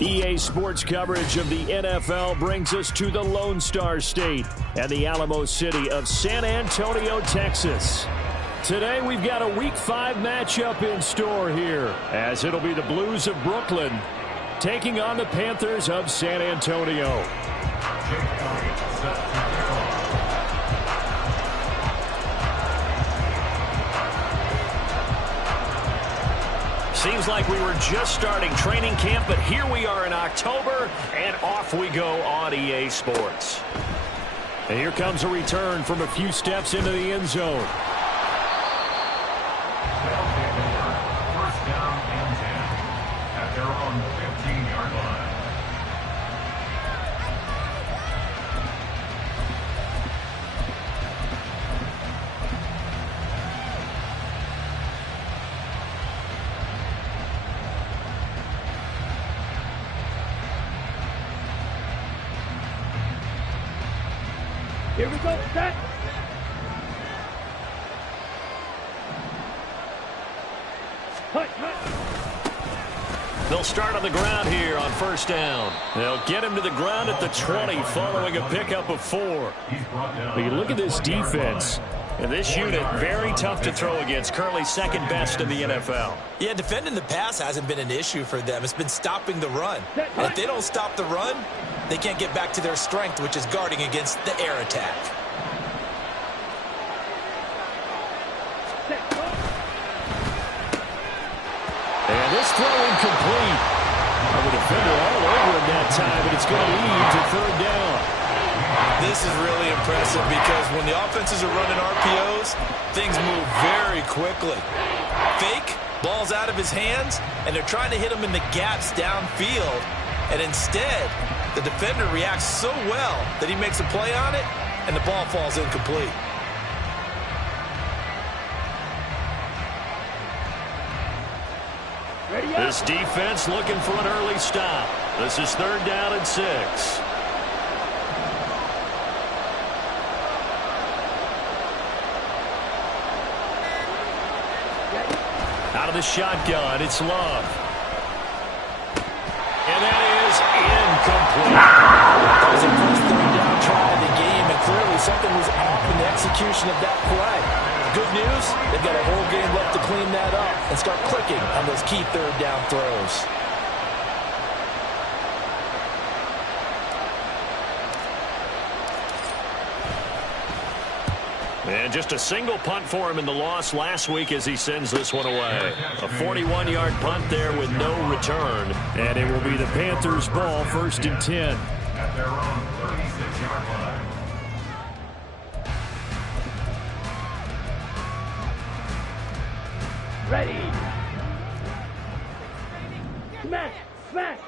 EA Sports coverage of the NFL brings us to the Lone Star State and the Alamo City of San Antonio, Texas. Today we've got a Week 5 matchup in store here, as it'll be the Blues of Brooklyn taking on the Panthers of San Antonio. Seems like we were just starting training camp, but here we are in October, and off we go on EA Sports. And here comes a return from a few steps into the end zone. First down and 10 at their own 15-yard line. Here we go, set. They'll start on the ground here on first down. They'll get him to the ground at the 20 following a pickup of 4. But you look at this defense, and this unit, very tough to throw against, currently second best in the NFL. Yeah, defending the pass hasn't been an issue for them. It's been stopping the run. And if they don't stop the run, they can't get back to their strength, which is guarding against the air attack. And this throw incomplete. The defender all over him that time, but it's going to lead to third down. This is really impressive because when the offenses are running RPOs, things move very quickly. Fake, ball's out of his hands, and they're trying to hit him in the gaps downfield. And instead, the defender reacts so well that he makes a play on it, and the ball falls incomplete. This defense looking for an early stop. This is third down and 6. Out of the shotgun, it's Love. And that is incomplete. That was the first third down try of the game, and clearly something was off in the execution of that play. Good news, they've got a whole game left to clean that up and start clicking on those key third down throws. And just a single punt for him in the loss last week as he sends this one away. A 41-yard punt there with no return. And it will be the Panthers' ball, first and 10. At their own 36-yard line. Ready. Smash, smash.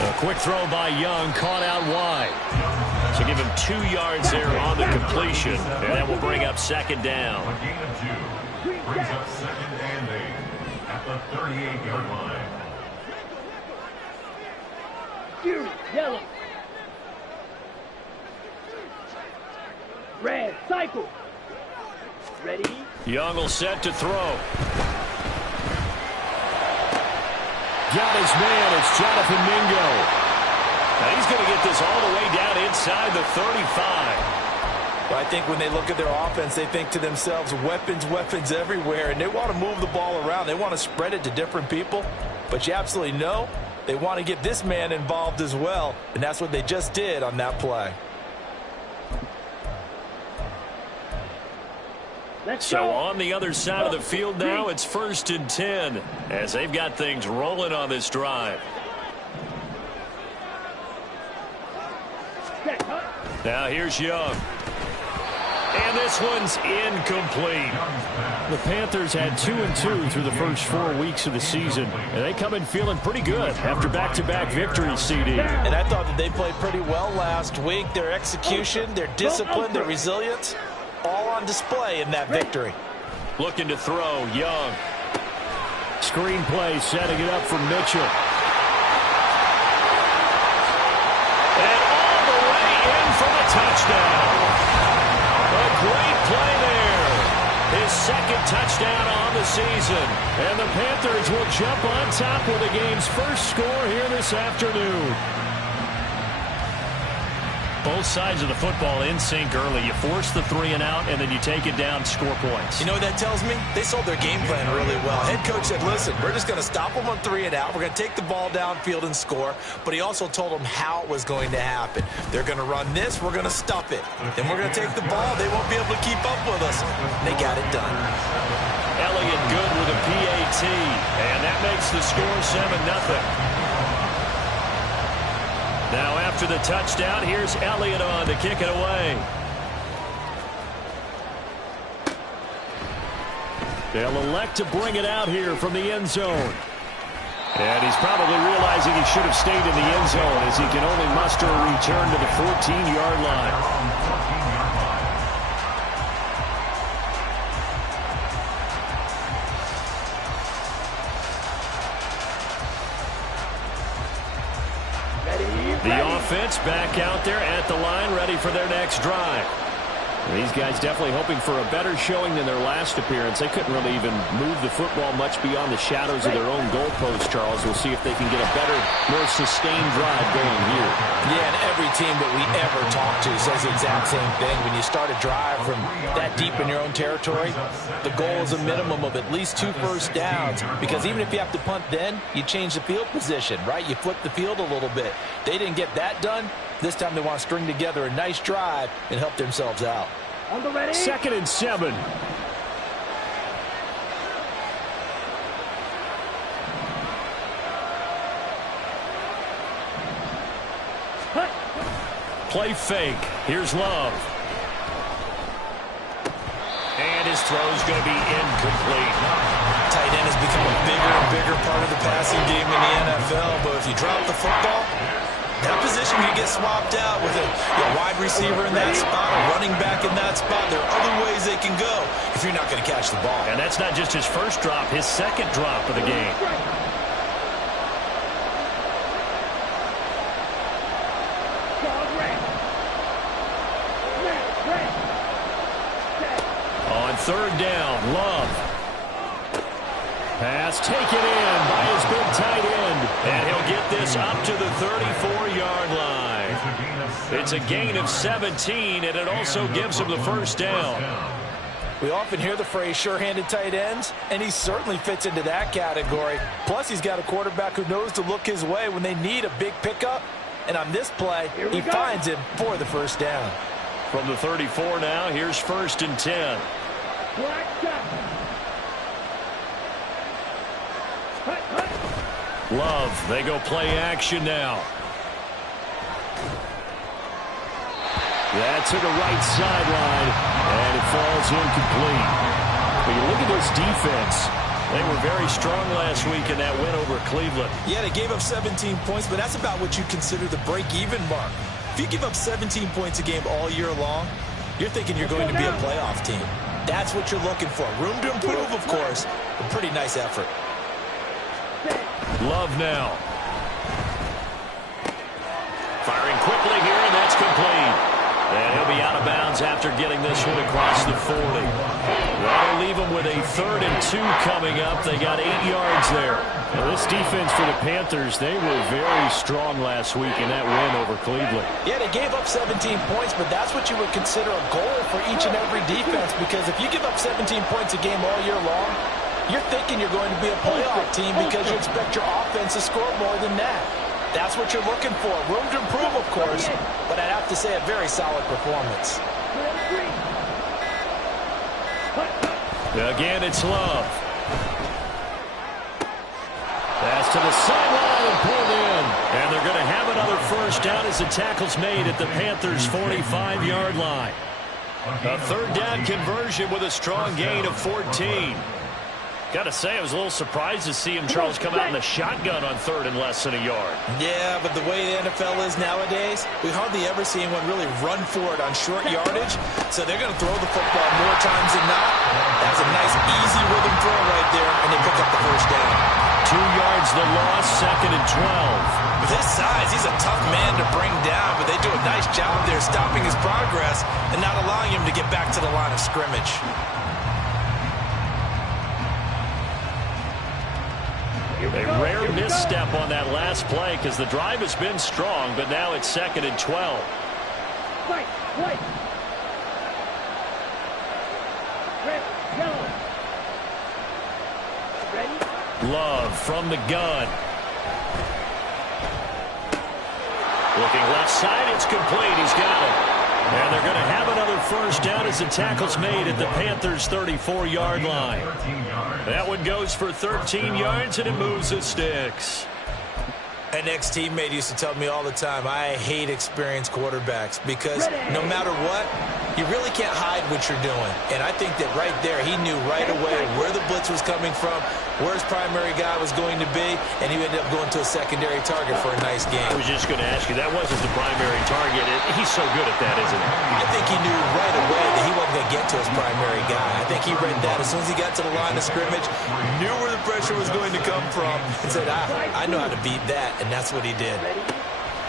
A quick throw by Young, caught out wide. So give him 2 yards there on the completion, and that will bring up second down. A gain of 2 brings up second and 8 at the 38-yard line. Fury, yellow. Red, cycle. Ready. Young will set to throw. Got his man. It's Jonathan Mingo. Now he's going to get this all the way down inside the 35. Well, I think when they look at their offense, they think to themselves, weapons, weapons everywhere, and they want to move the ball around. They want to spread it to different people. But you absolutely know they want to get this man involved as well, and that's what they just did on that play. So on the other side of the field now, it's first and 10 as they've got things rolling on this drive. Now here's Young. And this one's incomplete. The Panthers had 2-2 through the first 4 weeks of the season, and they come in feeling pretty good after back-to-back victories, CD. And I thought that they played pretty well last week. Their execution, their discipline, their resilience, all on display in that victory. Looking to throw, Young. Screenplay setting it up for Mitchell. And all the way in for the touchdown. A great play there. His second touchdown on the season. And the Panthers will jump on top with the game's first score here this afternoon. Both sides of the football in sync early. You force the 3 and out, and then you take it down, score points. You know what that tells me? They sold their game plan really well. Head coach said, listen, we're just going to stop them on 3 and out. We're going to take the ball downfield and score. But he also told them how it was going to happen. They're going to run this. We're going to stuff it. Then we're going to take the ball. They won't be able to keep up with us. And they got it done. Elliott good with a PAT. And that makes the score 7-0. Now after the touchdown, here's Elliott on to kick it away. They'll elect to bring it out here from the end zone. And he's probably realizing he should have stayed in the end zone as he can only muster a return to the 14-yard line. The offense back out there at the line, ready for their next drive. These guys definitely hoping for a better showing than their last appearance. They couldn't really even move the football much beyond the shadows of their own goalpost, Charles. We'll see if they can get a better, more sustained drive going here. Yeah, and every team that we ever talk to says the exact same thing. When you start a drive from that deep in your own territory, the goal is a minimum of at least 2 first downs, because even if you have to punt then, you change the field position, right? You flip the field a little bit. They didn't get that done. This time they want to string together a nice drive and help themselves out. On the ready. 2nd and 7. Play fake. Here's Love. And his throw's going to be incomplete. Tight end has become a bigger and bigger part of the passing game in the NFL, but if you drop the football, that position you get swapped out with a wide receiver in that spot, a running back in that spot. There are other ways they can go if you're not going to catch the ball. And that's not just his first drop, his second drop of the game. On 3rd down, Love. Pass taken in by his big tight end. And he'll get this up to the 34-yard line. It's a gain of 17, and it also gives him the first down. We often hear the phrase sure-handed tight ends, and he certainly fits into that category. Plus, he's got a quarterback who knows to look his way when they need a big pickup. And on this play, he finds him for the first down. From the 34 now, here's 1st and 10. Love, they go play action now. That to the right sideline, and it falls incomplete. But you look at this defense. They were very strong last week in that win over Cleveland. Yeah, they gave up 17 points, but that's about what you consider the break-even mark. If you give up 17 points a game all year long, you're thinking you're going to be a playoff team. That's what you're looking for. Room to improve, of course, but pretty nice effort. Love now. Firing quickly here, and that's complete. And he'll be out of bounds after getting this one across the 40. That'll leave him with a 3rd and 2 coming up. They got 8 yards there. Now, this defense for the Panthers, they were very strong last week in that win over Cleveland. Yeah, they gave up 17 points, but that's what you would consider a goal for each and every defense, because if you give up 17 points a game all year long, you're thinking you're going to be a playoff team because you expect your offense to score more than that. That's what you're looking for. Room to improve, of course, but I'd have to say a very solid performance. Again, it's Love. Pass to the sideline and pulled in. And they're going to have another first down as the tackle's made at the Panthers' 45-yard line. A 3rd down conversion with a strong gain of 14. Got to say, I was a little surprised to see him, Charles, come out in the shotgun on 3rd and less than a yard. Yeah, but the way the NFL is nowadays, we hardly ever see anyone really run for it on short yardage. So they're going to throw the football more times than not. That's a nice, easy rhythm throw right there, and they pick up the first down. 2 yards the loss, 2nd and 12. With his size, he's a tough man to bring down, but they do a nice job there stopping his progress and not allowing him to get back to the line of scrimmage. A rare misstep on that last play because the drive has been strong, but now it's 2nd and 12. Fight, white. Red, yellow. Ready? Love from the gun. Looking left side, it's complete. He's got it. And they're going to have another first down as the tackle's made at the Panthers' 34-yard line. That one goes for 13 yards, and it moves the sticks. An ex-teammate used to tell me all the time, I hate experienced quarterbacks because no matter what, you really can't hide what you're doing. And I think that right there, he knew right away where the blitz was coming from, where his primary guy was going to be, and he ended up going to a secondary target for a nice game. I was just going to ask you, that wasn't the primary target. He's so good at that, isn't he? I think he knew right away that he wasn't going to get to his primary guy. I think he read that as soon as he got to the line of scrimmage, knew where the pressure was going to come from, and said, I know how to beat that, and that's what he did.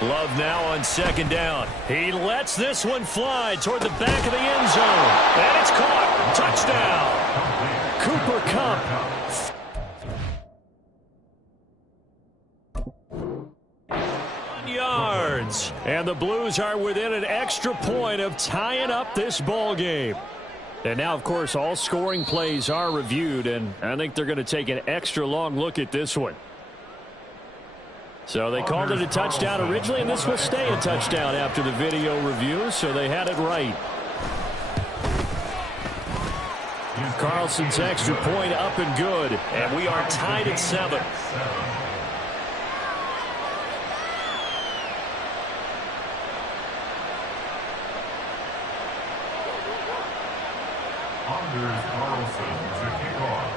Love now on 2nd down. He lets this one fly toward the back of the end zone. And it's caught. Touchdown. Cooper Kupp. Yards. And the Blues are within an extra point of tying up this ball game. And now, of course, all scoring plays are reviewed, and I think they're going to take an extra long look at this one. So they called it a touchdown originally, and this will stay a touchdown after the video review, so they had it right. Carlson's extra point up and good, and we are tied at 7. Anders Carlson to kick off.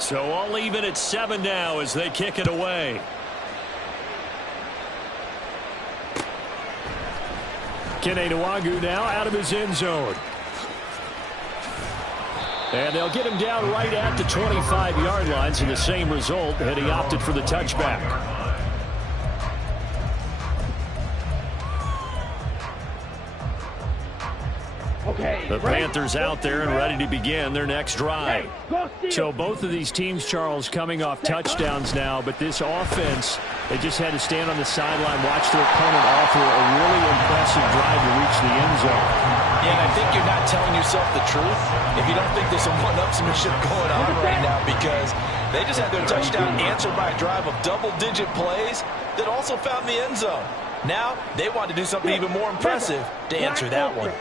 So all even at 7 now as they kick it away. Kene Nwangwu now out of his end zone. And they'll get him down right at the 25-yard line, so the same result, and he opted for the touchback. The Panthers out there and ready to begin their next drive. So both of these teams, Charles, coming off touchdowns now, but this offense, they just had to stand on the sideline, watch their opponent offer a really impressive drive to reach the end zone. Yeah, and I think you're not telling yourself the truth if you don't think there's some one-upsmanship going on right now, because they just had their touchdown answered by a drive of double-digit plays that also found the end zone. Now they want to do something even more impressive to answer that one.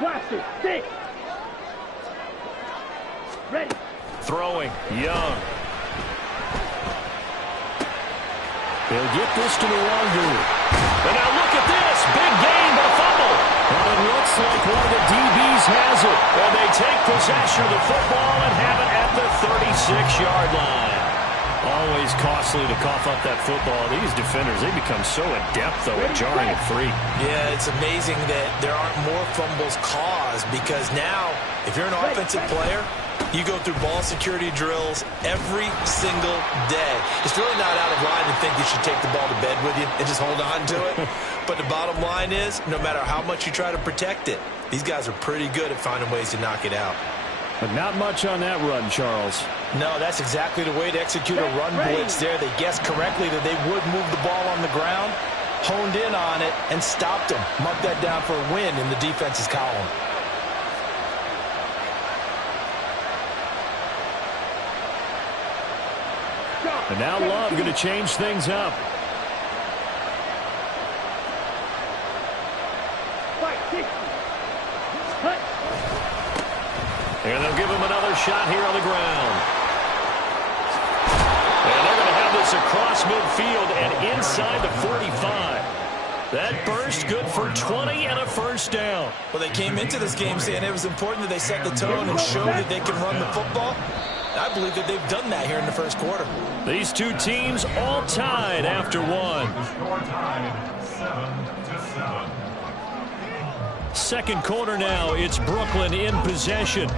Blaster, 6. Ready. Throwing, Young. They'll get this to Nwangwu. And now look at this. Big gain, but a fumble. And it looks like one of the DBs has it. And they take possession of the football and have it at the 36-yard line. Always costly to cough up that football. These defenders, they become so adept, though, at jarring it free. Yeah, it's amazing that there aren't more fumbles caused, because now, if you're an offensive player, you go through ball security drills every single day. It's really not out of line to think you should take the ball to bed with you and just hold on to it. But the bottom line is, no matter how much you try to protect it, these guys are pretty good at finding ways to knock it out. But not much on that run, Charles. No, that's exactly the way to execute a run blitz there. They guessed correctly that they would move the ball on the ground, honed in on it, and stopped them. Mark that down for a win in the defense's column. And now Love going to change things up. And they'll give him another shot here on the ground. And they're going to have this across midfield and inside the 45. That burst good for 20 and a first down. Well, they came into this game saying it was important that they set the tone and show that they can run the football. I believe that they've done that here in the first quarter. These two teams all tied after one. The score tied 7-7. Second quarter now, it's Brooklyn in possession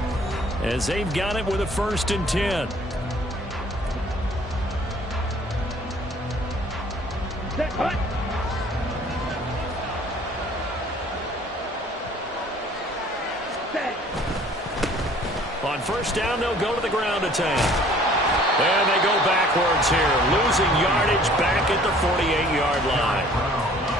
as they've got it with a 1st and 10. Set, hut. Set. On first down, they'll go to the ground attack. And they go backwards here, losing yardage back at the 48-yard line.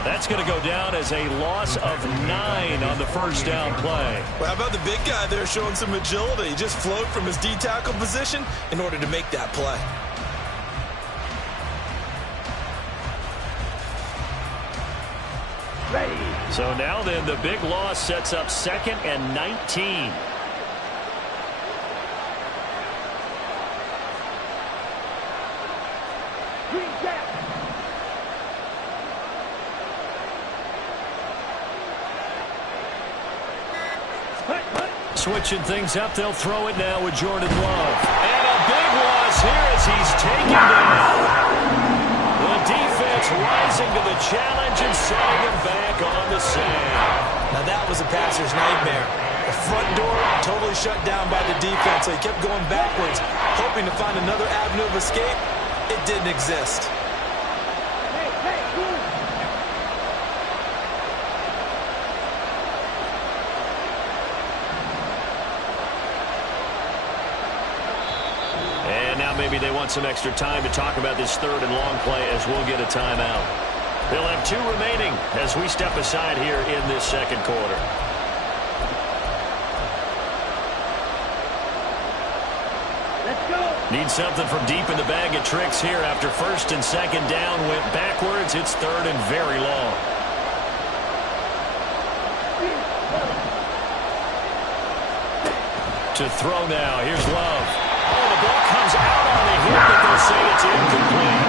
That's going to go down as a loss of 9 on the first down play. Well, how about the big guy there showing some agility? He just flowed from his D-tackle position in order to make that play. Ready. So now then, the big loss sets up 2nd and 19. Switching things up, they'll throw it now with Jordan Love. And a big loss here as he's taken down. The defense rising to the challenge and setting him back on the sand. Now that was a passer's nightmare. The front door totally shut down by the defense, so he kept going backwards, hoping to find another avenue of escape. It didn't exist. Maybe they want some extra time to talk about this 3rd and long play as we'll get a timeout. They'll have 2 remaining as we step aside here in this 2nd quarter. Let's go. Need something from deep in the bag of tricks here after 1st and 2nd down went backwards. It's 3rd and very long. To throw now. Here's Love. Oh, the ball comes out on the hit, but they'll say it's incomplete.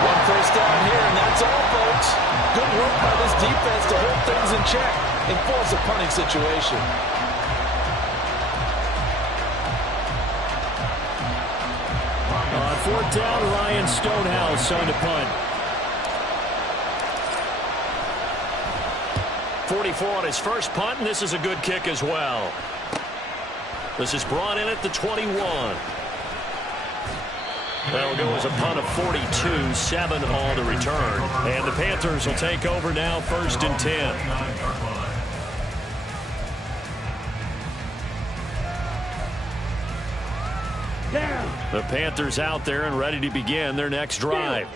1 first down here, and that's all, folks. Good work by this defense to hold things in check and force a punting situation. On 4th down, Ryan Stonehouse on to punt. 44 on his first punt, and this is a good kick as well. This is brought in at the 21. That'll go as a punt of 42, 7 on the return. And the Panthers will take over now, 1st and 10. The Panthers out there and ready to begin their next drive.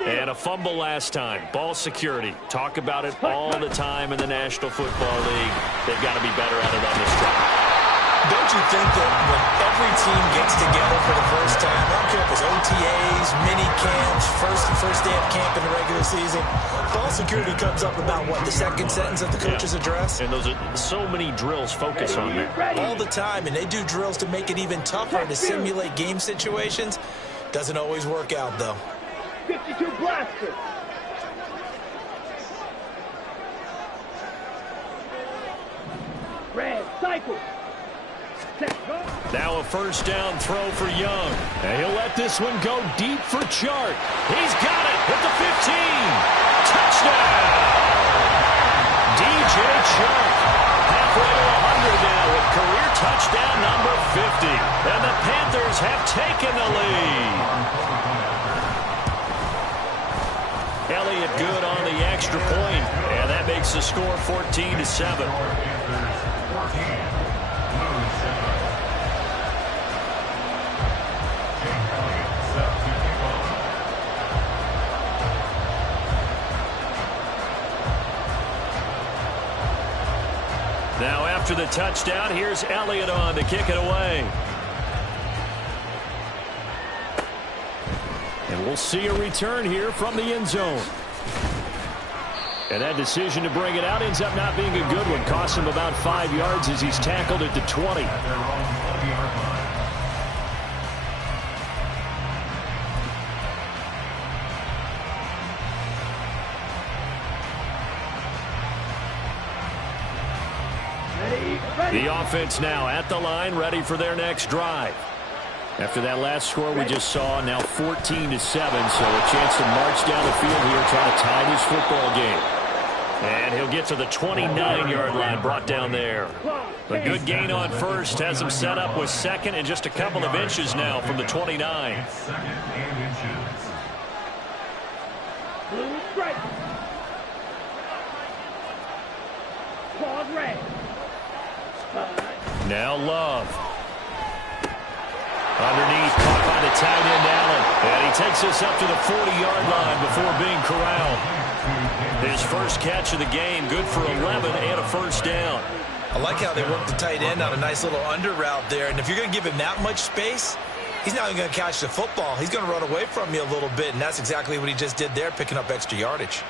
And a fumble last time. Ball security. Talk about it all the time in the National Football League. They've got to be better at it on this drive. Don't you think that when every team gets together for the first time, I don't care if it's OTAs, mini camps, first day of camp in the regular season, ball security comes up about, what, the 2nd sentence of the coach's address? And those are so many drills focus on that. All the time, and they do drills to make it even tougher to simulate game situations. Doesn't always work out, though. 52 blaster. Red cycle. Now a first down throw for Young. And he'll let this one go deep for Chark. He's got it at the 15. Touchdown! DJ Chark. Halfway to 100 now with career touchdown number 50. And the Panthers have taken the lead. Elliott good on the extra point. And that makes the score 14-7. Now after the touchdown, here's Elliott on to kick it away. And we'll see a return here from the end zone. And that decision to bring it out ends up not being a good one. Costs him about 5 yards as he's tackled at the 20. The offense now at the line, ready for their next drive. After that last score we just saw, now 14-7, so a chance to march down the field here, trying to tie this football game. And he'll get to the 29-yard line, brought down there. A good gain on first, has him set up with 2nd and just a couple of inches now from the 29. Blue strike. Claude red. Now Love. Underneath, caught by the tight end, Allen. And he takes us up to the 40-yard line before being corralled. His first catch of the game, good for 11 and a first down. I like how they work the tight end on a nice little under route there. And if you're going to give him that much space, he's not even going to catch the football. He's going to run away from you a little bit, and that's exactly what he just did there, picking up extra yardage.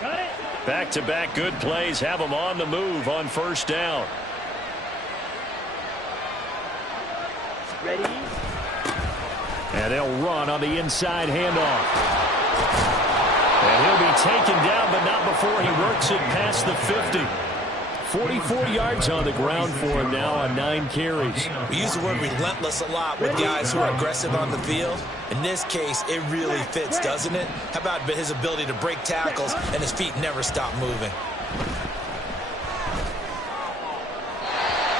Got it. Back-to-back good plays have him on the move on first down. Ready. And they'll run on the inside handoff. And he'll be taken down, but not before he works it past the 50. 44 yards on the ground for him now on 9 carries. We use the word relentless a lot with guys who are aggressive on the field. In this case, it really fits, doesn't it? How about his ability to break tackles and his feet never stop moving?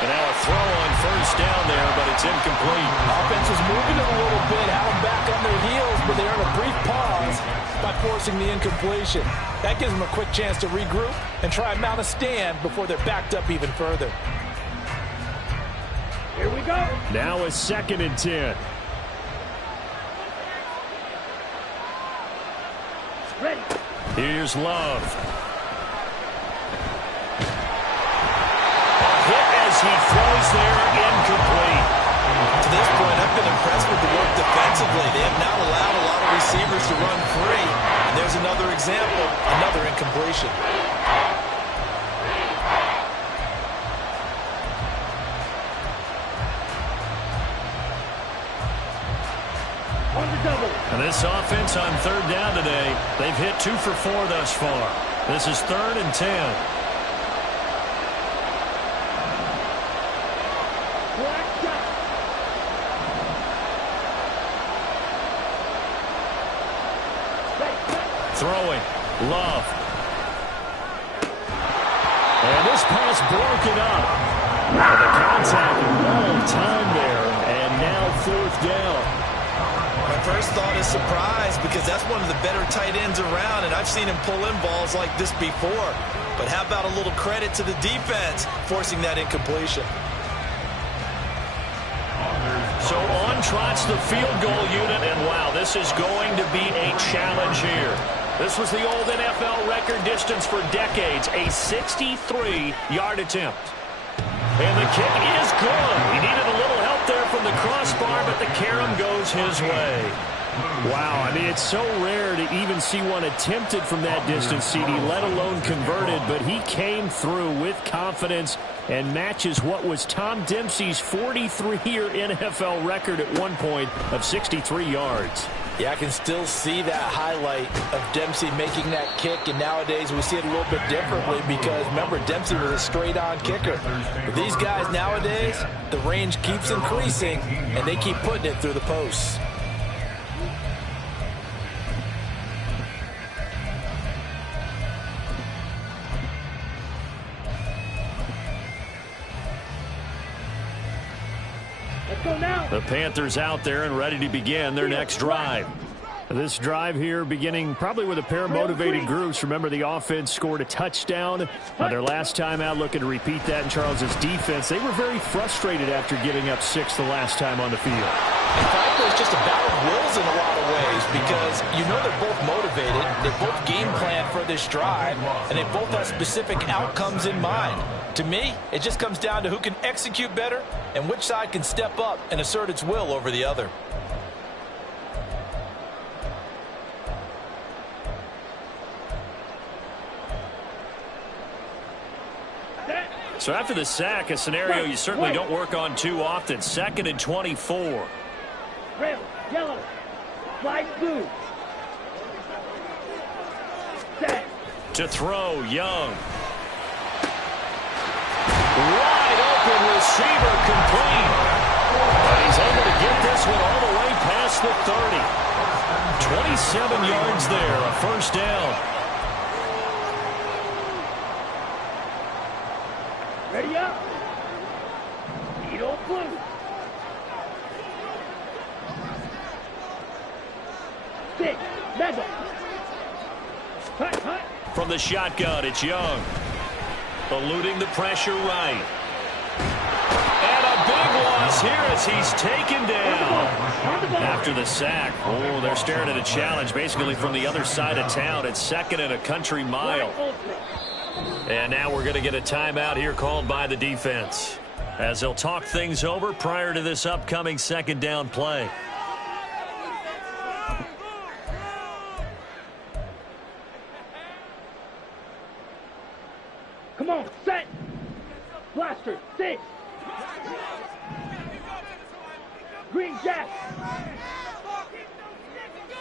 And now a throw on first down there, but it's incomplete. Offense is moving it a little bit, have them back on their heels, but they earn a brief pause by forcing the incompletion. That gives them a quick chance to regroup and try and mount a stand before they're backed up even further. Here we go. Now a 2nd and 10. Ready. Here's Love. A hit as he throws there, incomplete. To this point, I've been impressed with the work defensively. They have not allowed a lot of receivers to run free. And there's another example, another incompletion. On the double. And this offense on 3rd down today, they've hit 2 for 4 thus far. This is 3rd and 10. Black shot. Throwing. Love. And this pass broken up. And the contact long time there. And now 4th down. My first thought is surprise because that's one of the better tight ends around, and I've seen him pull in balls like this before. But how about a little credit to the defense forcing that incompletion? So on trots the field goal unit, and wow, this is going to be a challenge here. This was the old NFL record distance for decades, a 63-yard attempt. And the kick is good. He needed a little help there from the crossbar, but the carom goes his way. Wow, I mean, it's so rare to even see one attempted from that distance, CD, let alone converted, but he came through with confidence and matches what was Tom Dempsey's 43-year NFL record at one point of 63 yards. Yeah, I can still see that highlight of Dempsey making that kick, and nowadays we see it a little bit differently because, remember, Dempsey was a straight-on kicker. But these guys nowadays, the range keeps increasing, and they keep putting it through the posts. Let's go now. The Panthers out there and ready to begin their next drive. This drive here beginning probably with a pair of motivated groups. Remember, the offense scored a touchdown their last time out, looking to repeat that in Charles's defense. They were very frustrated after giving up 6 the last time on the field. And frankly, it's just a battle of wills in a lot of ways because you know they're both motivated, they both game plan for this drive, and they both have specific outcomes in mind. To me, it just comes down to who can execute better and which side can step up and assert its will over the other. So after the sack, a scenario you certainly don't work on too often. 2nd and 24. Red, yellow, light blue. Set. To throw, Young. Wide open receiver, complete. And he's able to get this one all the way past the 30. 27 yards there, a first down. Ready up. Needle blue. Six. Mega. Hut, hut. From the shotgun, it's Young. Eluding the pressure right. loss here as he's taken down. After the sack, oh, they're staring at a challenge basically from the other side of town. It's second and a country mile. And now we're going to get a timeout here called by the defense, as they'll talk things over prior to this upcoming second down play. Come on, set. Blaster, 6. Green Jack.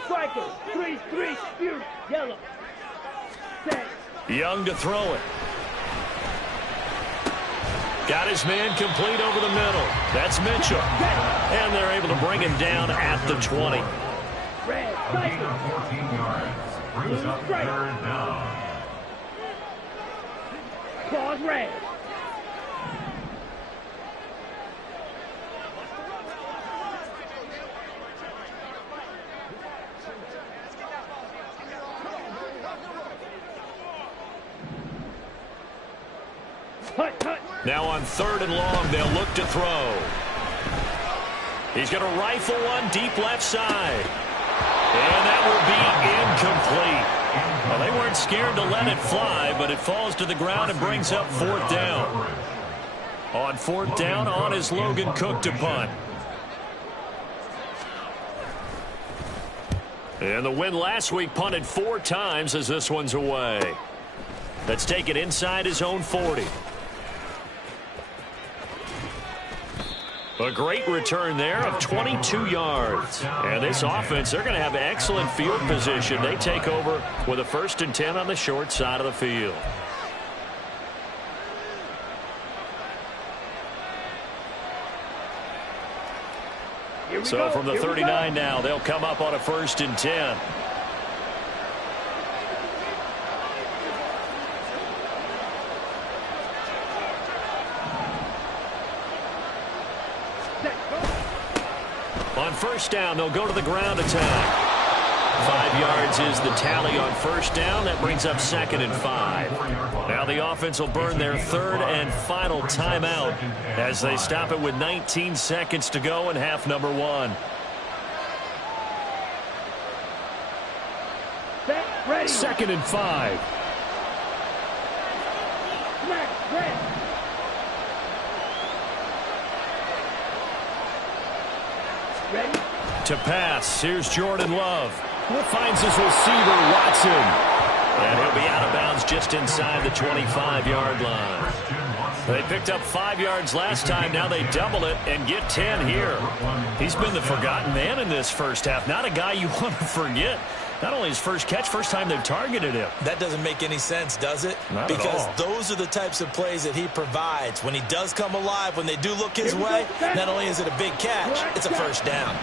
Striker, 3-3, Fury, yellow. Set. Young to throw it. Got his man complete over the middle. That's Mitchell. And they're able to bring him down at the 20. Red, A gain of 14 yards. Brings up third down. Claws red. Now on third and long, they'll look to throw. He's going to rifle one deep left side. And that will be incomplete. Well, they weren't scared to let it fly, but it falls to the ground and brings up fourth down. On fourth down, on is Logan Cook to punt. And the win last week punted 4 times as this one's away. That's taken inside his own 40. A great return there of 22 yards. And this offense, they're going to have excellent field position. They take over with a 1st and 10 on the short side of the field. So from the 39 now, they'll come up on a 1st and 10. On first down, they'll go to the ground attack. 5 yards is the tally on first down. That brings up 2nd and 5. Now the offense will burn their 3rd and final timeout as they stop it with 19 seconds to go in half number 1. Set, ready. 2nd and 5. Smack, red. Ready. To pass, here's Jordan Love. Finds his receiver, Watson. And he'll be out of bounds just inside the 25-yard line. They picked up 5 yards last time. Now they double it and get 10 here. He's been the forgotten man in this first half. Not a guy you want to forget. Not only his first catch, first time they've targeted him. That doesn't make any sense, does it? Not because at all. Those are the types of plays that he provides. When he does come alive, when they do look his way, not only is it a big catch, it's a first down.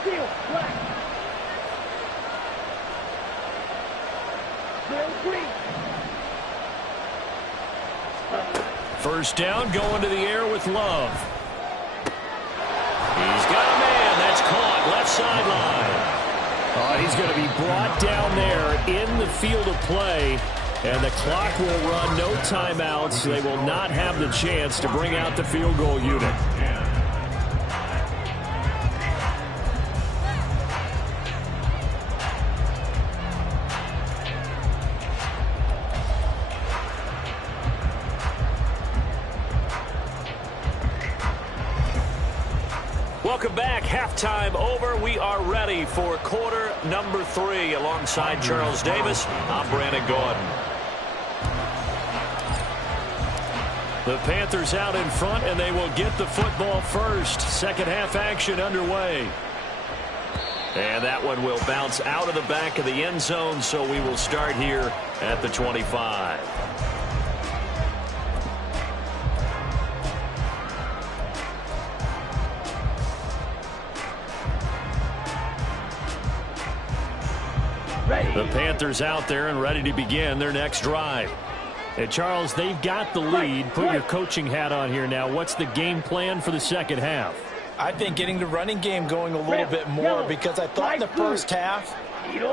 Steel, black. Bill green. First down, going to the air with Love. He's got a man. That's caught. Left sideline. He's going to be brought down there in the field of play. And the clock will run. No timeouts. They will not have the chance to bring out the field goal unit. Welcome back. Halftime over. We are ready for quarter number 3. Alongside Charles Davis, I'm Brandon Gordon. The Panthers out in front, and they will get the football first. Second half action underway. And that one will bounce out of the back of the end zone, so we will start here at the 25. The Panthers out there and ready to begin their next drive. And Charles, they've got the lead. Put your coaching hat on here now. What's the game plan for the second half? I think getting the running game going a little bit more, because I thought in the first half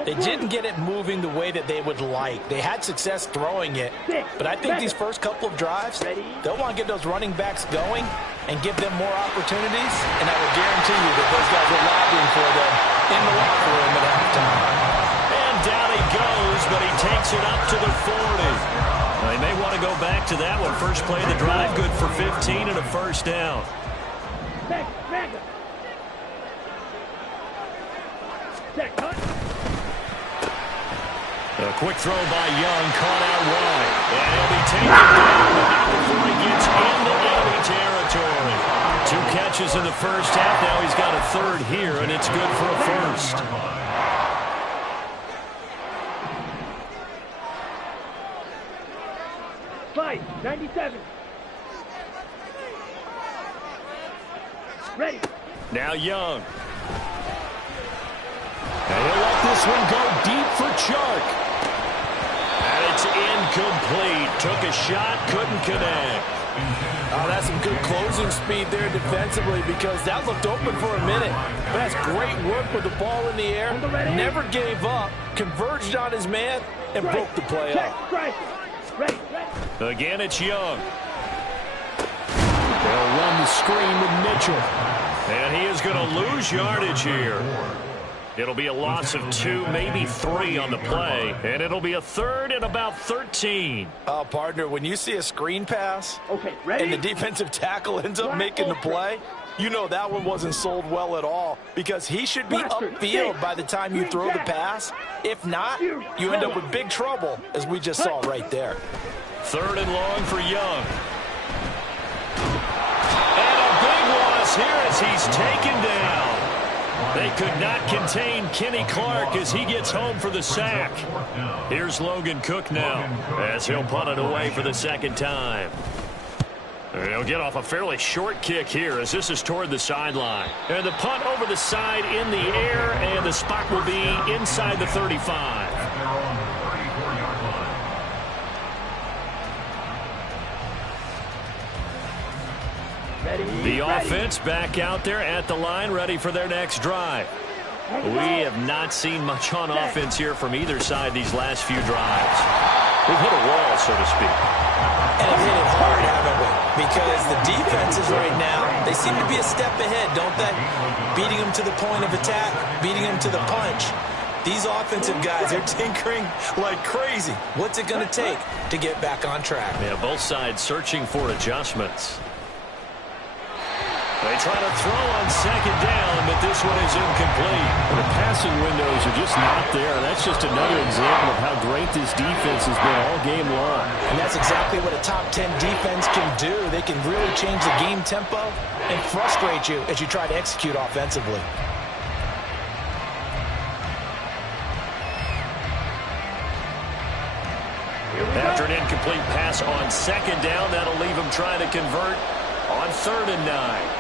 They didn't get it moving the way that they would like. They had success throwing it, but I think these first couple of drives, they'll want to get those running backs going and give them more opportunities, and I will guarantee you that those guys were lobbying for them in the locker room at halftime. And down he goes, but he takes it up to the 40. Well, they may want to go back to that one. First play of the drive, good for 15 and a first down. A quick throw by Young, caught out wide. And he'll be taken down before he gets into enemy territory. 2 catches in the first half. Now he's got a third here, and it's good for a first. Fight, 97. Ready. Now Young. And he'll let this one go deep for Chark. And it's incomplete. Took a shot, couldn't connect. Oh, that's some good closing speed there defensively because that looked open for a minute. But that's great work with the ball in the air. Never gave up, converged on his man, and broke the play up. Ready. Again, it's Young. They'll run the screen with Mitchell. And he is going to lose yardage here. It'll be a loss of 2, maybe 3 on the play. And it'll be a third and about 13. Oh, partner, when you see a screen pass and the defensive tackle ends up making the play, you know that one wasn't sold well at all because he should be upfield by the time you throw the pass. If not, you end up with big trouble, as we just saw right there. Third and long for Young. And a big loss here as he's taken down. They could not contain Kenny Clark as he gets home for the sack. Here's Logan Cook now as he'll punt it away for the second time. He'll get off a fairly short kick here as this is toward the sideline. And the punt over the side in the air, and the spot will be inside the 35. The offense back out there at the line, ready for their next drive. We have not seen much on offense here from either side these last few drives. We've hit a wall, so to speak. And have hit it hard, haven't we? Because the defenses right now, they seem to be a step ahead, don't they? Beating them to the point of attack, beating them to the punch. These offensive guys are tinkering like crazy. What's it going to take to get back on track? Yeah, both sides searching for adjustments. They try to throw on second down, but this one is incomplete. The passing windows are just not there. That's just another example of how great this defense has been all game long. And that's exactly what a top 10 defense can do. They can really change the game tempo and frustrate you as you try to execute offensively. After an incomplete pass on second down, that'll leave him trying to convert on 3rd and 9.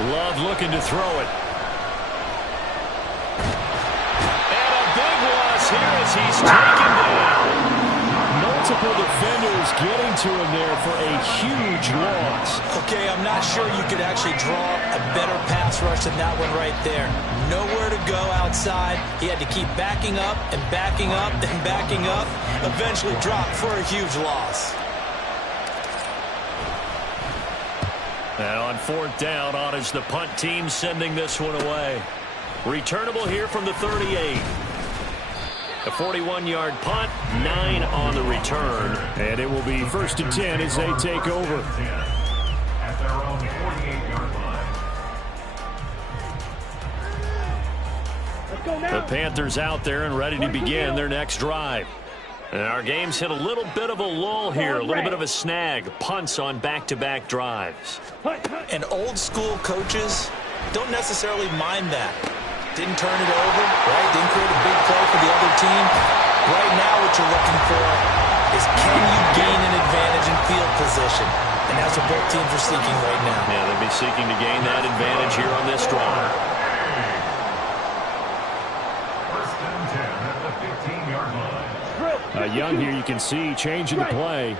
Love looking to throw it. And a big loss here as he's taken down. Multiple defenders getting to him there for a huge loss. Okay, I'm not sure you could actually draw a better pass rush than that one right there. Nowhere to go outside. He had to keep backing up and backing up and backing up. Eventually dropped for a huge loss. And on 4th down, on is the punt team sending this one away. Returnable here from the 38. A 41-yard punt, 9 on the return. And it will be 1st and 10 as they take over. At their own 48-yard line. Let's go now. The Panthers out there and ready to begin their next drive. And our game's hit a little bit of a lull here, a little bit of a snag. Punts on back-to-back drives. And old school coaches don't necessarily mind that. Didn't turn it over, right? Didn't create a big play for the other team. Right now what you're looking for is can you gain an advantage in field position? And that's what both teams are seeking right now. Yeah, they'll be seeking to gain that advantage here on this drive. 1st and 10 at the 15-yard line. Young here, you can see changing the play.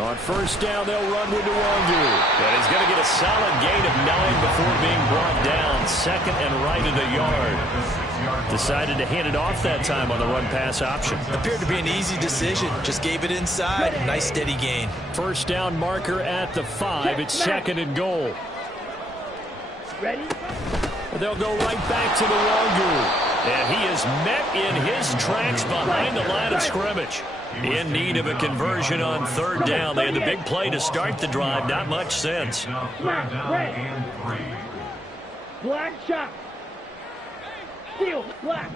On first down, they'll run with Nwangu. And he's going to get a solid gain of 9 before being brought down. Second and right at a yard. Decided to hand it off that time on the run-pass option. Appeared to be an easy decision. Just gave it inside. Nice steady gain. First down marker at the 5. It's second and goal. Ready? They'll go right back to Nwangu. And he is met in his tracks behind the line of scrimmage. In need of a conversion on third down. They had the big play to start the drive. Not much sense. Black shot. Steel, black.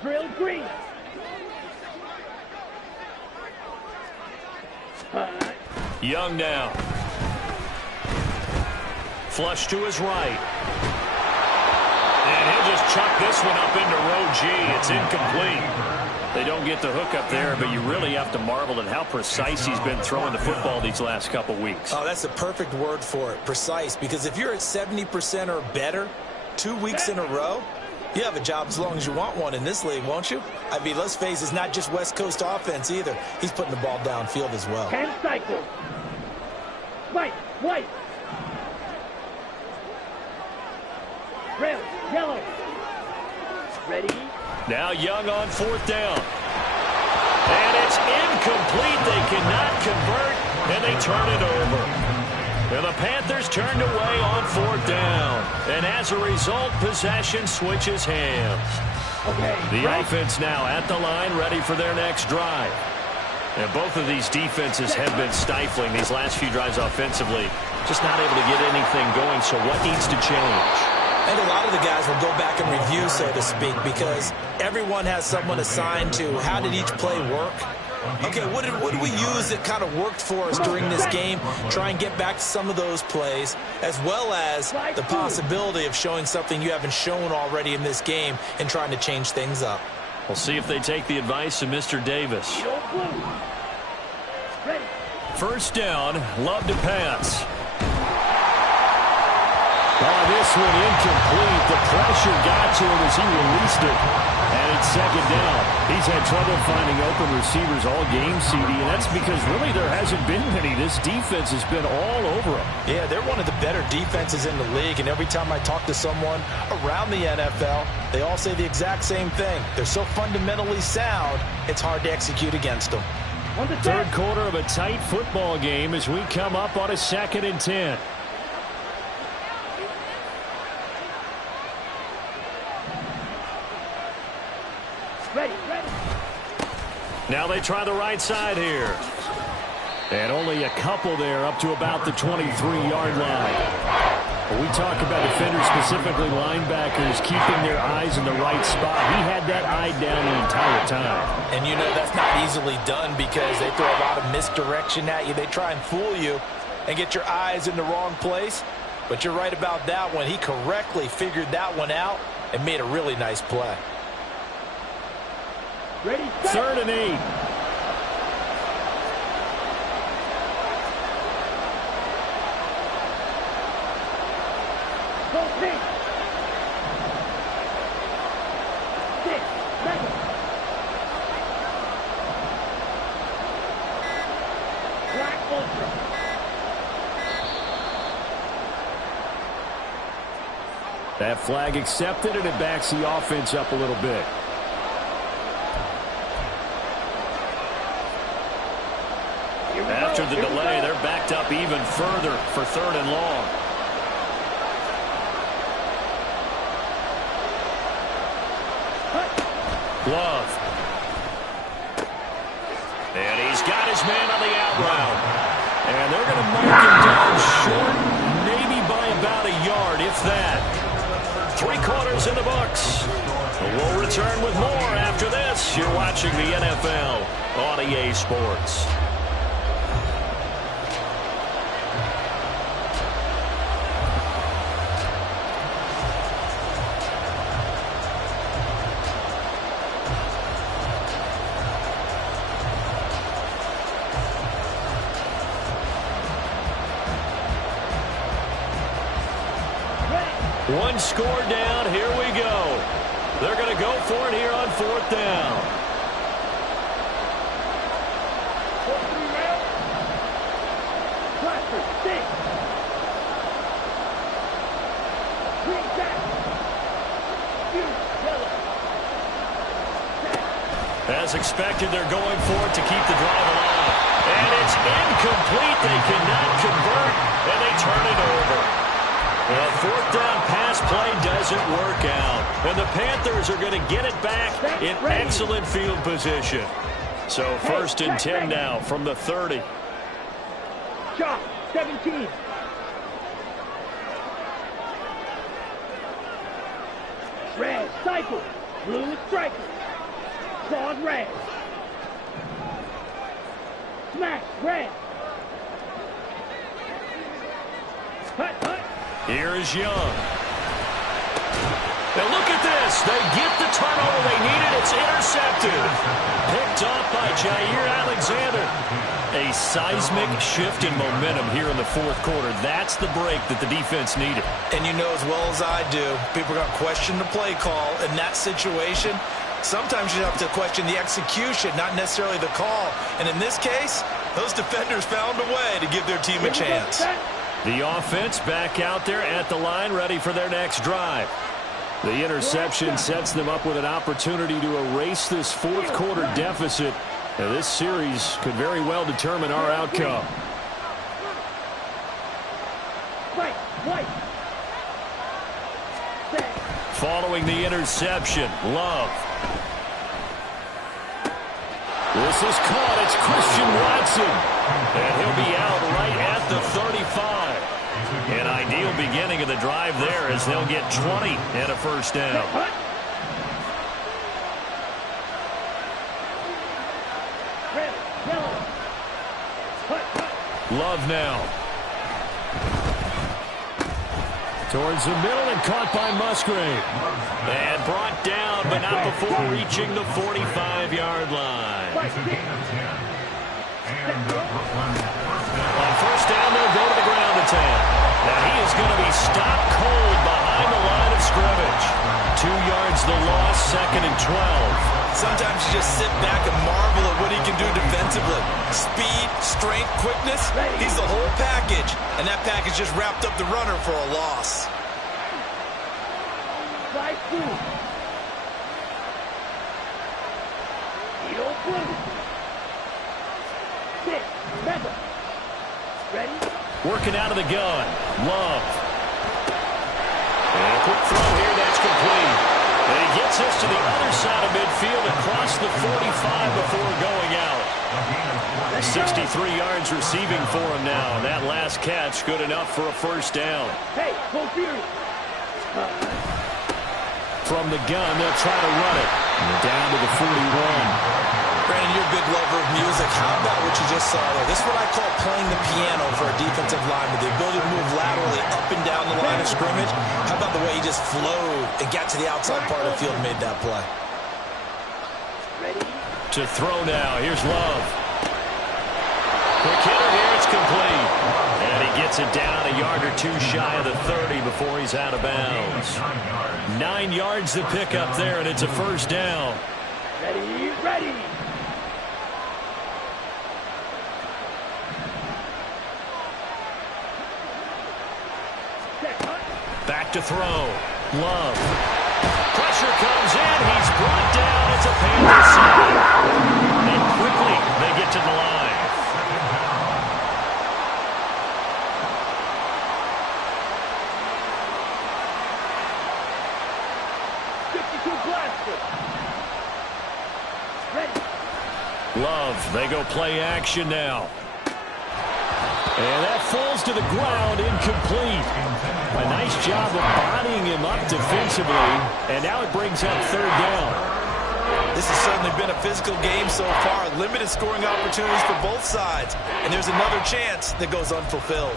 Drill green. Young now. Flush to his right. And he'll just chuck this one up into row G. It's incomplete. They don't get the hook up there, but you really have to marvel at how precise he's been throwing the football these last couple weeks. Oh, that's the perfect word for it, precise, because if you're at 70% or better 2 weeks in a row, you have a job as long as you want one in this league, won't you? I mean, let's face it, it's not just West Coast offense either. He's putting the ball downfield as well. 10 cycles. White. Red, yellow. Ready? Now Young on fourth down. And it's incomplete. They cannot convert, and they turn it over. And the Panthers turned away on fourth down. And as a result, possession switches hands. The offense now at the line, ready for their next drive. And both of these defenses have been stifling these last few drives offensively. Just not able to get anything going, so what needs to change? And a lot of the guys will go back and review, so to speak, because everyone has someone assigned to how did each play work. Okay, what did we use that kind of worked for us during this game? Try and get back to some of those plays, as well as the possibility of showing something you haven't shown already in this game and trying to change things up. We'll see if they take the advice of Mr. Davis. First down, Love to pass. Oh, this one incomplete. The pressure got to him as he released it. And it's second down. He's had trouble finding open receivers all game, CD, and that's because really there hasn't been many. This defense has been all over him. Yeah, they're one of the better defenses in the league, and every time I talk to someone around the NFL, they all say the exact same thing. They're so fundamentally sound, it's hard to execute against them. Third quarter of a tight football game as we come up on a 2nd and 10. Ready. Now they try the right side here. And only a couple there up to about the 23-yard line. When we talk about defenders, specifically linebackers, keeping their eyes in the right spot, he had that eye down the entire time. And you know that's not easily done because they throw a lot of misdirection at you. They try and fool you and get your eyes in the wrong place. But you're right about that one. He correctly figured that one out and made a really nice play. Ready, 3rd and 8. Go pink. 6 seconds. Black ultra. That flag accepted, and it backs the offense up a little bit. After the delay, they're backed up even further for 3rd and long. Love. And he's got his man on the out route. And they're going to mark him down short, maybe by about a yard, if that. 3 quarters in the books. We'll return with more after this. You're watching the NFL on EA Sports. One score down. Here we go. They're going to go for it here on 4th down. As expected, they're going for it to keep the drive alive. And it's incomplete. They cannot convert, and they turn it over. Well, fourth down pass play doesn't work out. And the Panthers are going to get it back in excellent field position. So first and 10 now from the 30. Chop, 17. Red, cycle. Blue, striker. Clawed, red. Smash, red. Hut, hut. Here is Young. And look at this. They get the turnover they needed. It's intercepted. Picked off by Jair Alexander. A seismic shift in momentum here in the fourth quarter. That's the break that the defense needed. And you know as well as I do, people are going to question the play call. In that situation, sometimes you have to question the execution, not necessarily the call. And in this case, those defenders found a way to give their team a chance. The offense back out there at the line, ready for their next drive. The interception sets them up with an opportunity to erase this fourth quarter deficit. Now, this series could very well determine our outcome. Following the interception, Love. This is caught. It's Christian Watson. And he'll be out right at the 35. An ideal beginning of the drive there as they'll get 20 and a first down. Love now. Towards the middle and caught by Musgrave. And brought down, but not before reaching the 45-yard line. On first down, they'll go to the ground attack. Now he is going to be stopped cold behind the line of scrimmage. 2 yards the loss, second and 12. Sometimes you just sit back and marvel at what he can do defensively. Speed, strength, quickness, he's the whole package. And that package just wrapped up the runner for a loss. Right through. Eagle blue. 6, Mega. Ready? Working out of the gun. Love. And a quick throw here, that's complete. And he gets us to the other side of midfield across the 45 before going out. 63 yards receiving for him now. And that last catch good enough for a first down. Hey, go Fury. From the gun, they'll try to run it. And down to the 41. Brandon, you're a big lover of music. How about what you just saw there? This is what I call playing the piano for a defensive lineman. The ability to move laterally up and down the line of scrimmage. How about the way he just flowed and got to the outside part of the field and made that play? Ready? To throw now. Here's Love. Quick hitter here. It's complete. And he gets it down a yard or two shy of the 30 before he's out of bounds. 9 yards to pick up there, and it's a first down. Ready, ready. Back to throw. Love. Pressure comes in. He's brought down. It's a Panther side. And quickly they get to the line. Love, they go play action now. And that falls to the ground, incomplete. A nice job of bodying him up defensively, and now it brings up third down. This has certainly been a physical game so far. Limited scoring opportunities for both sides, and there's another chance that goes unfulfilled.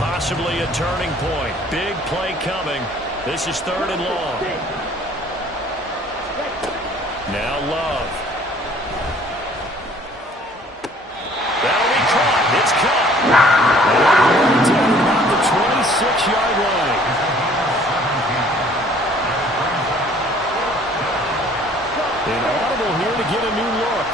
Possibly a turning point. Big play coming. This is third and long. Now Love. That'll be caught. It's caught. And about the 26-yard line. Inaudible here to get a new look.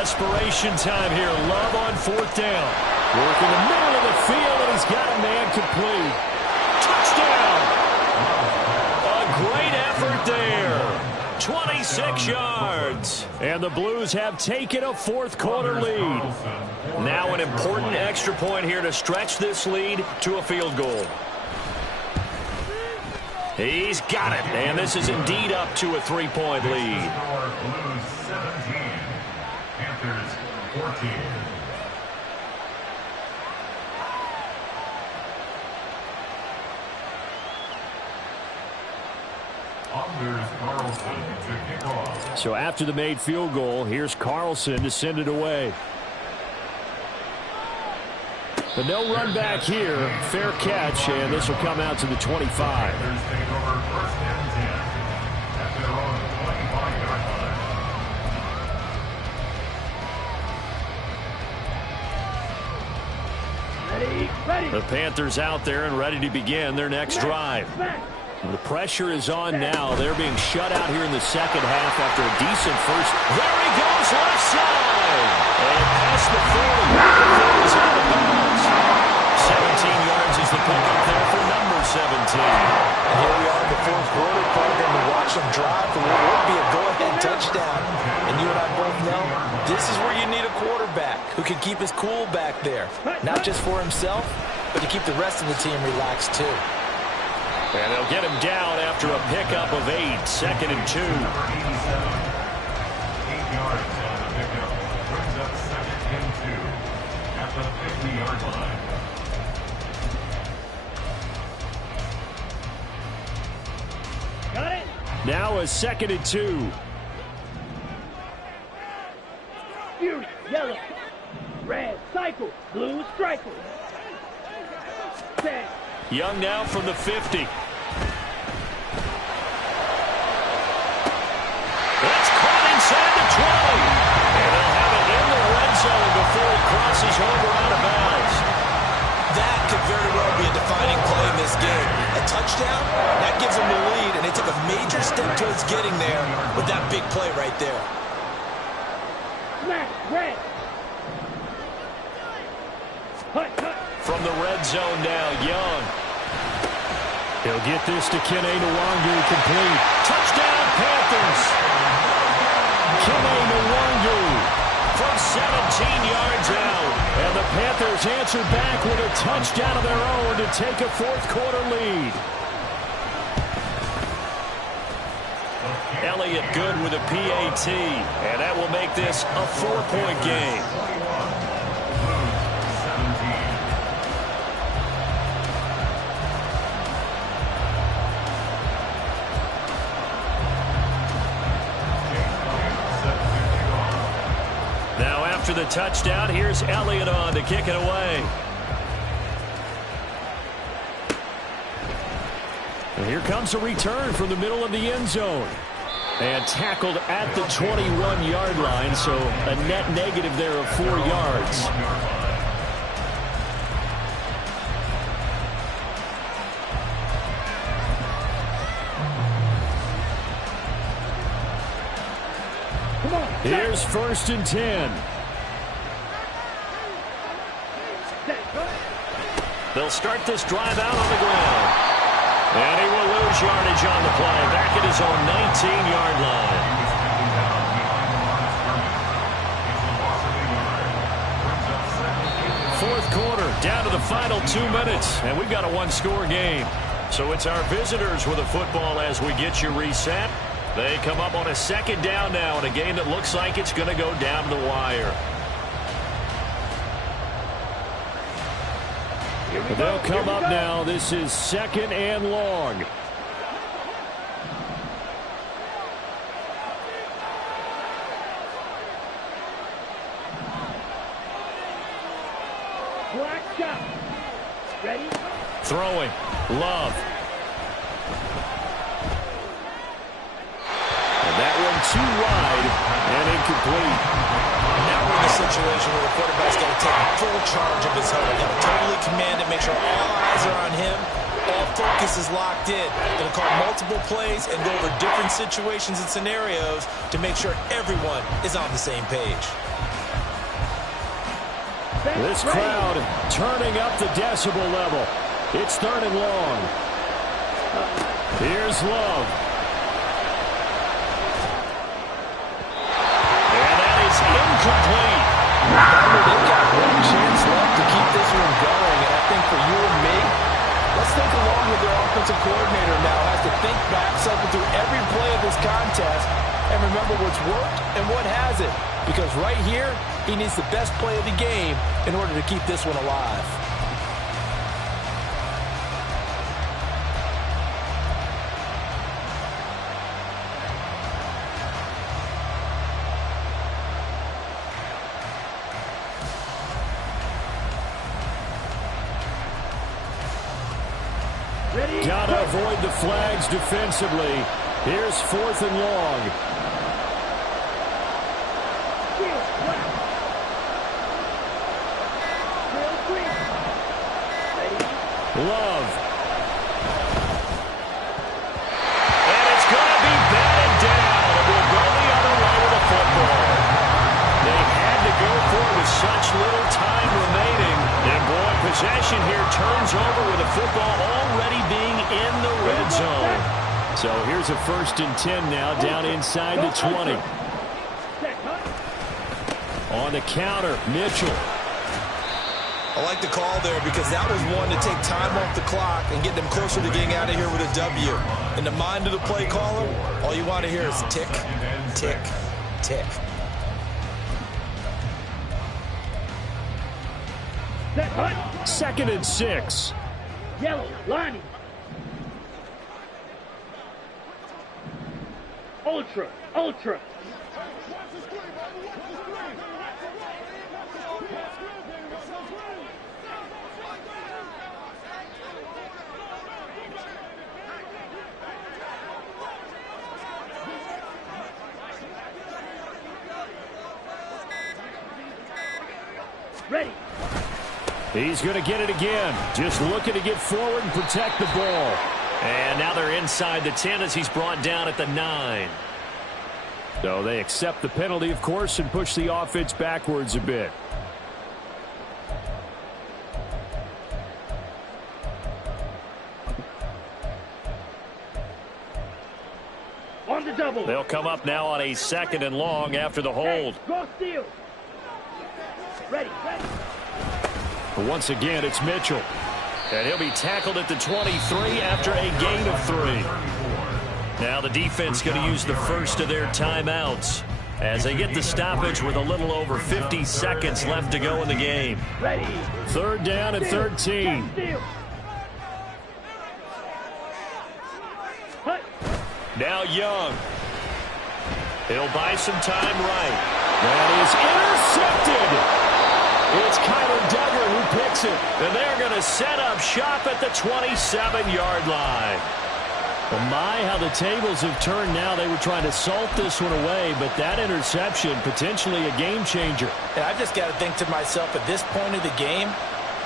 desperation time here. Love on fourth down. Work in the middle of the field, and he's got a man complete. Touchdown! A great effort there. 26 yards. And the Blues have taken a fourth quarter lead. Now an important extra point here to stretch this lead to a field goal. He's got it. And this is indeed up to a 3-point lead. Blues 17, Panthers 14. So after the made field goal, here's Carlson to send it away. But no run back here. Fair catch, and this will come out to the 25. The Panthers out there and ready to begin their next drive. The pressure is on now. They're being shut out here in the second half after a decent first. There he goes, left side. And past the 40. He's out of bounds. 17 yards is the pickup there for number 17. And here we are in the fourth quarter, program to watch them drive for what would be a go-ahead touchdown. And you and I both know this is where you need a quarterback who can keep his cool back there. Not just for himself, but to keep the rest of the team relaxed too. And they'll get him down after a pickup of 8, 2nd and 2. 8 yards on the pickup. Brings up 2nd and 2 at the 50-yard line. Got it? Now a 2nd and 2. Fuse, yellow. Red, cycle. Blue, striker. 10. Young now from the 50. That's caught inside the 20. And they'll have it in the red zone before it crosses over out of bounds. That could very well be a defining play in this game. A touchdown, that gives them the lead, and they took a major step towards getting there with that big play right there. Smash, red. Hut, hut. From the red zone now, Young. He'll get this to Kene Nwangu complete. Touchdown, Panthers. Kene Nwangu from 17 yards out. And the Panthers answer back with a touchdown of their own to take a fourth quarter lead. Elliott good with a PAT. And that will make this a 4-point game. After the touchdown, here's Elliott on to kick it away. And here comes a return from the middle of the end zone. And tackled at the 21-yard line, so a net negative there of 4 yards. Here's 1st and 10. They'll start this drive out on the ground. And he will lose yardage on the play. Back at his own 19-yard line. Fourth quarter, down to the final 2 minutes. And we've got a one-score game. So it's our visitors with the football as we get you reset. They come up on a 2nd down now in a game that looks like it's going to go down to the wire. They'll come up now. This is 2nd and long. Black shot. Ready? Throwing. Love. And that one too wide and incomplete. Now we're in a situation where the quarterback's got to take full charge of his huddle. Got to totally command it, make sure all eyes are on him. All focus is locked in. Going to call multiple plays and go over different situations and scenarios to make sure everyone is on the same page. This crowd turning up the decibel level. It's 3rd and long. Here's Love. And that is incomplete. They've got one chance left to keep this one going, and I think for you and me, let's think along with their offensive coordinator now. Has to think back, cycle through every play of this contest, and remember what's worked and what hasn't. Because right here, he needs the best play of the game in order to keep this one alive. Gotta avoid the flags defensively. Here's 4th and long. Love. And it's going to be batted down. And we'll go the other way with the football. They had to go for it with such little time remaining. And boy, possession here turns over with the football already being in the red zone. So here's a 1st and 10 now down inside the 20. On the counter, Mitchell. I like the call there because that was one to take time off the clock and get them closer to getting out of here with a W. In the mind of the play caller, all you want to hear is tick, tick, tick. Second and 6. Yellow, Lonnie. Ultra, ultra. Ready. He's going to get it again. Just looking to get forward and protect the ball. And now they're inside the 10 as he's brought down at the 9. So they accept the penalty, of course, and push the offense backwards a bit. On the double. They'll come up now on a 2nd and long after the hold. Hey, go steal. Ready, ready. But once again, it's Mitchell. And he'll be tackled at the 23 after a gain of 3. Now the defense going to use the first of their timeouts as they get the stoppage with a little over 50 seconds left to go in the game. Ready. 3rd down and 13. Now Young. He'll buy some time right. That is intercepted. It's Kyler Duggar who picks it. And they're going to set up shop at the 27-yard line. Well, my, how the tables have turned now. They were trying to salt this one away, but that interception, potentially a game changer. And I just got to think to myself, at this point of the game,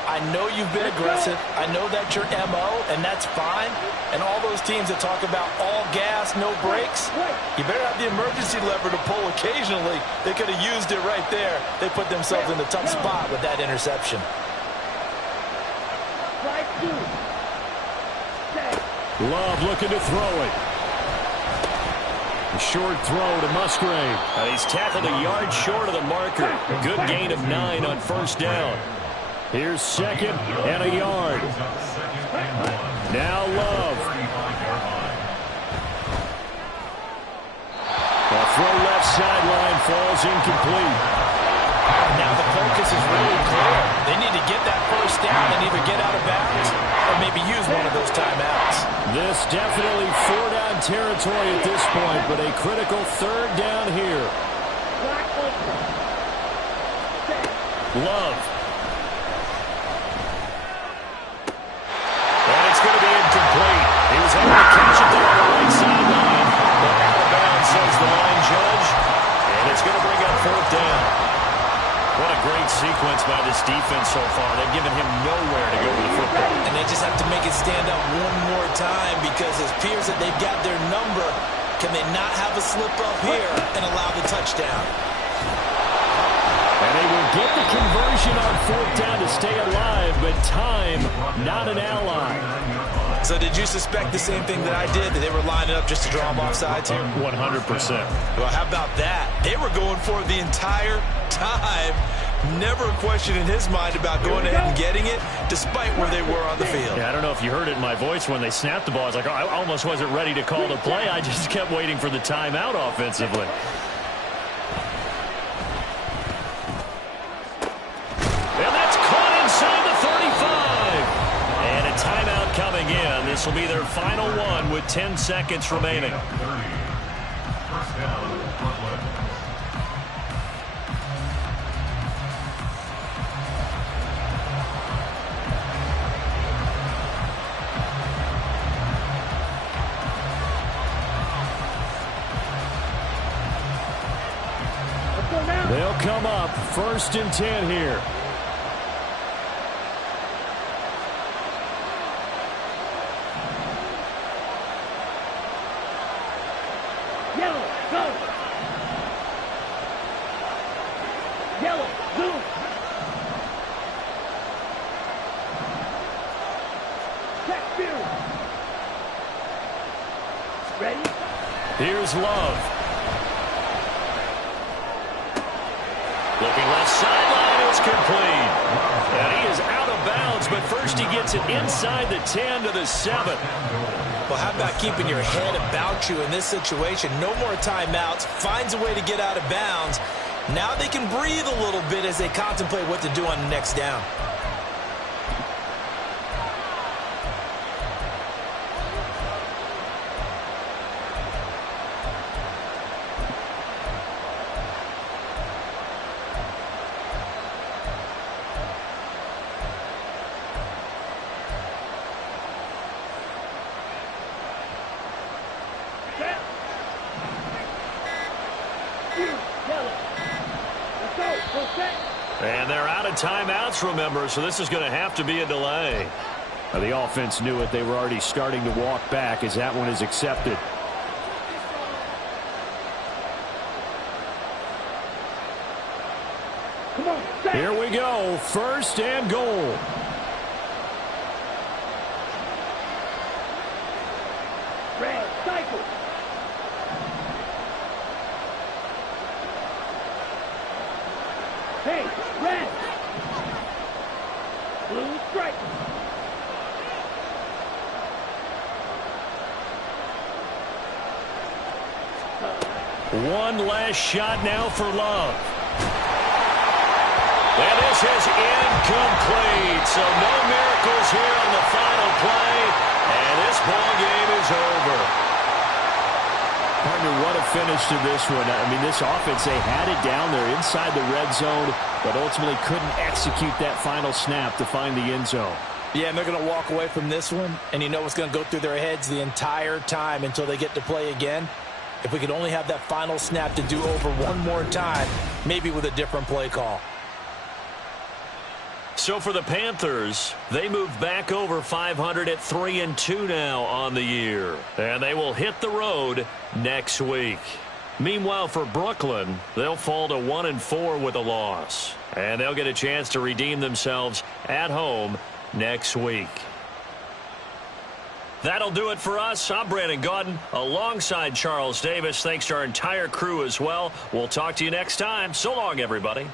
I know you've been aggressive. I know that's your MO, and that's fine. And all those teams that talk about all gas, no brakes, you better have the emergency lever to pull occasionally. They could have used it right there. They put themselves in a tough spot with that interception. Love looking to throw it. A short throw to Musgrave. He's tackled a yard short of the marker. Good gain of 9 on 1st down. Here's 2nd and a yard. Now Love. The throw left sideline falls incomplete. Now the focus is really clear. They need to get that 1st down and either get out of bounds or maybe use one of those timeouts. This definitely 4-down territory at this point, but a critical 3rd down here. Love. And it's going to be incomplete. He was able to catch it there on the right sideline. But out of bounds, says the line judge. And it's going to bring up 4th down. What a great sequence by this defense so far. They've given him nowhere to go with the football. And they just have to make it stand up one more time because it appears that they've got their number. Can they not have a slip up here and allow the touchdown? And they will get the conversion on fourth down to stay alive, but time, not an ally. So did you suspect the same thing that I did, that they were lining up just to draw them off sides here? 100%. Well, how about that? They were going for it the entire time. Never a question in his mind about going ahead and getting it, despite where they were on the field. Yeah, I don't know if you heard it in my voice when they snapped the ball. I was like, oh, I almost wasn't ready to call the play. I just kept waiting for the timeout offensively. And that's caught inside the 35. And a timeout coming in. This will be their final one with 10 seconds remaining. 30. First down, Brooklyn. They'll come up 1st and 10 here. Yellow, go. Yellow, zoom. Check field. Ready? Here's Love. Looking left sideline, it's complete. And he is out of bounds, but first he gets it inside the 10 to the 7. Well, how about keeping your head about you in this situation? No more timeouts. Finds a way to get out of bounds. Now they can breathe a little bit as they contemplate what to do on the next down. And they're out of timeouts, remember, so this is going to have to be a delay. The offense knew it. They were already starting to walk back as that one is accepted. Come on, set. Here we go. 1st and goal. Red, cycle. Hey, red. Blue strike. One last shot now for Love. And this is incomplete. So no miracles here on the final play. And this ball game is over. Partner, what a finish to this one. I mean, this offense, they had it down there inside the red zone, but ultimately couldn't execute that final snap to find the end zone. Yeah, and they're going to walk away from this one, and you know what's going to go through their heads the entire time until they get to play again. If we could only have that final snap to do over one more time, maybe with a different play call. So for the Panthers, they move back over 500 at 3-2 now on the year. And they will hit the road next week. Meanwhile, for Brooklyn, they'll fall to 1-4 with a loss. And they'll get a chance to redeem themselves at home next week. That'll do it for us. I'm Brandon Gaudin alongside Charles Davis. Thanks to our entire crew as well. We'll talk to you next time. So long, everybody.